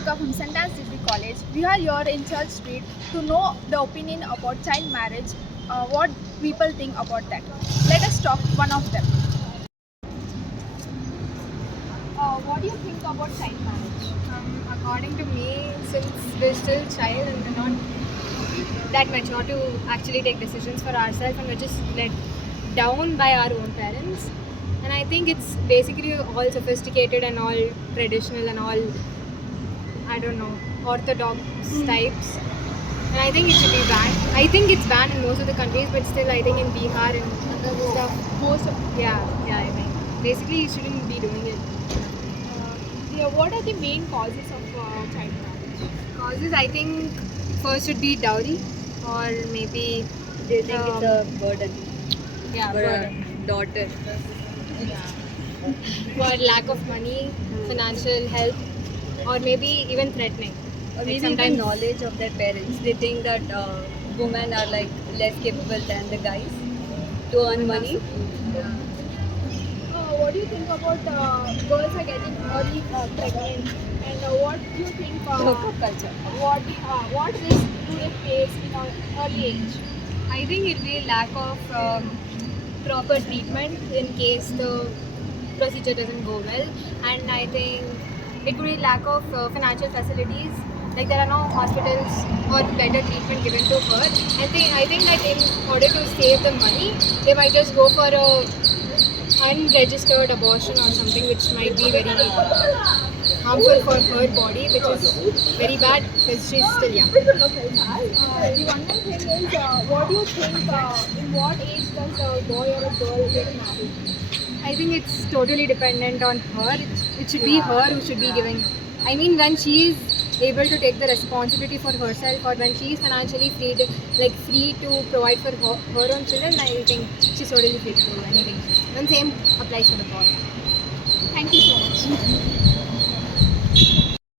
Priyanka from St. Anne's Degree College. We are here in Church Street to know the opinion about child marriage, what people think about that. Let us talk one of them. What do you think about child marriage? According to me, since we're still child and we're not that mature to actually take decisions for ourselves and we're just let down by our own parents. And I think it's basically all sophisticated and all traditional and all, I don't know, orthodox types. And I think it should be banned. I think it's banned in most of the countries, but still I think in Bihar and stuff. Most of Yeah, I think. Basically, you shouldn't be doing it. what are the main causes of child marriage? Causes, I think, first would be dowry, or maybe They think it's a burden yeah, for for, a daughter. for lack of money, financial help, or maybe even threatening. Or Like maybe even sometimes- knowledge of their parents. They think that women are like less capable than the guys to earn money. What do you think about girls are getting early pregnant? And what do you think? Hookup culture. What risk do they face in an early age? I think it'll be lack of proper treatment in case the procedure doesn't go well, and I think it could be lack of financial facilities. Like there are no hospitals or better treatment given to her. I think that in order to save the money, they might just go for a unregistered abortion or something, which might be very harmful for her body, which is very bad because she's still young. The one more thing is, what do you think? In what age does a boy or a girl get married? I think it's totally dependent on her. It should be her who should be giving. I mean, when she is able to take the responsibility for herself, or when she is financially free to provide for her own children, I think she's totally free to do anything. And same applies for the boy. Thank you so much.